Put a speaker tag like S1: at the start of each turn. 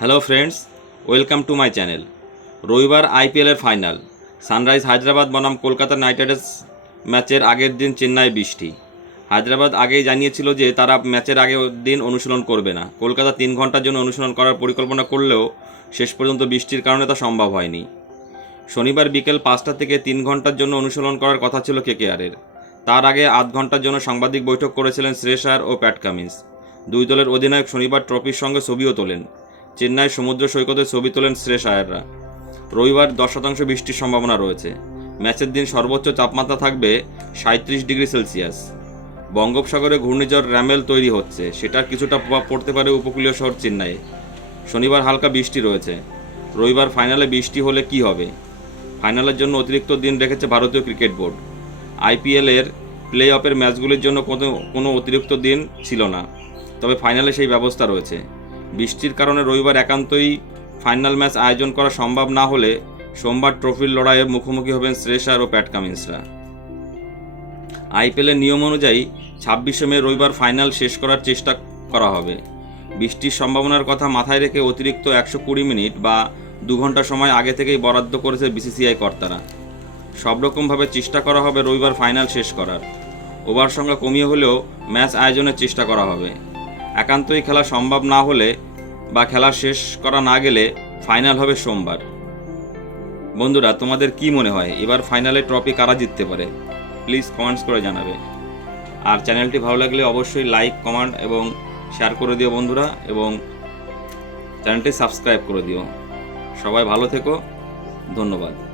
S1: Hello friends, welcome to my channel. রবিবার আইপিএলের final. Sunrise Hyderabad বনাম কলকাতা নাইট রাইডার্স ম্যাচের আগের দিন চেন্নাই বৃষ্টি। হায়দ্রাবাদ আগেই জানিয়েছিল যে তারা ম্যাচের আগের দিন অনুশীলন করবে না। কলকাতা তিন ঘণ্টার জন্য অনুশীলন করার পরিকল্পনা করলেও শেষ পর্যন্ত বৃষ্টির কারণে তা সম্ভব হয়নি। শনিবার বিকেল পাঁচটা থেকে তিন ঘণ্টার জন্য অনুশীলন করার কথা ছিল কেকেআরের। তার আগে আধ ঘণ্টার জন্য সাংবাদিক বৈঠক করেছিলেন আয়ার ও প্যাট কামিন্স। দুই দলের অধিনায়ক শনিবার ট্রফির সঙ্গে ছবিও তোলেন। চেন্নাই সমুদ্র সৈকতে ছবি তোলেন শ্রেয়স আয়াররা। রবিবার দশ শতাংশ বৃষ্টির সম্ভাবনা রয়েছে। ম্যাচের দিন সর্বোচ্চ তাপমাত্রা থাকবে সাঁত্রিশ ডিগ্রি সেলসিয়াস। বঙ্গোপসাগরে ঘূর্ণিঝড় র্যামেল তৈরি হচ্ছে। সেটার কিছুটা প্রভাব পড়তে পারে উপকূলীয় শহর চেন্নাইয়ে। শনিবার হালকা বৃষ্টি রয়েছে। রবিবার ফাইনালে বৃষ্টি হলে কি হবে? ফাইনালের জন্য অতিরিক্ত দিন রেখেছে ভারতীয় ক্রিকেট বোর্ড। আইপিএলের প্লে অফের ম্যাচগুলির জন্য কোনো কোনো অতিরিক্ত দিন ছিল না। তবে ফাইনালে সেই ব্যবস্থা রয়েছে। বৃষ্টির কারণে রবিবার একান্তই ফাইনাল ম্যাচ আয়োজন করা সম্ভব না হলে সোমবার ট্রফির লড়াইয়ে মুখোমুখি হবেন শ্রেয়সার ও প্যাট কামিন্সরা। আইপিএলের নিয়ম অনুযায়ী ছাব্বিশে মে রবিবার ফাইনাল শেষ করার চেষ্টা করা হবে। বৃষ্টির সম্ভাবনার কথা মাথায় রেখে অতিরিক্ত একশো কুড়ি মিনিট বা দু ঘণ্টা সময় আগে থেকেই বরাদ্দ করেছে বিসিসিআই কর্তারা। সব রকমভাবে চেষ্টা করা হবে রবিবার ফাইনাল শেষ করার। ওভার সংখ্যা কমিয়ে হলেও ম্যাচ আয়োজনের চেষ্টা করা হবে। একান্তই খেলা সম্ভব না হলে বা খেলা শেষ করা না গেলে ফাইনাল হবে সোমবার। বন্ধুরা, তোমাদের কি মনে হয়? এবার ফাইনালে ট্রফি কারা জিততে পারে? প্লিজ কমেন্টস করে জানাবে। আর চ্যানেলটি ভালো লাগলে অবশ্যই লাইক কমেন্ট এবং শেয়ার করে দিও বন্ধুরা এবং চ্যানেলটি সাবস্ক্রাইব করে দিও। সবাই ভালো থেকো। ধন্যবাদ।